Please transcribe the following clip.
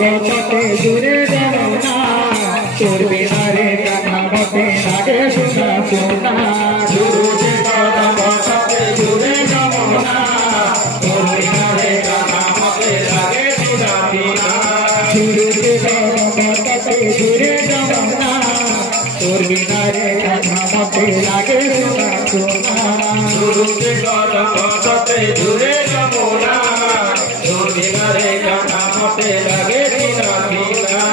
মতে দূরে যাও না তোর বিনা রে কানা মতে লাগে শোনা শোনা গুরুজি কদম মতে দূরে যাও না তোর বিনা রে কানা মতে লাগে শোনা শোনা গুরুজি কদম মতে দূরে যাও না তোর বিনা রে কানা মতে লাগে শোনা শোনা গুরুজি কদম মতে দূরে যাও না তোর বিনা রে কানা মতে লাগে শোনা শোনা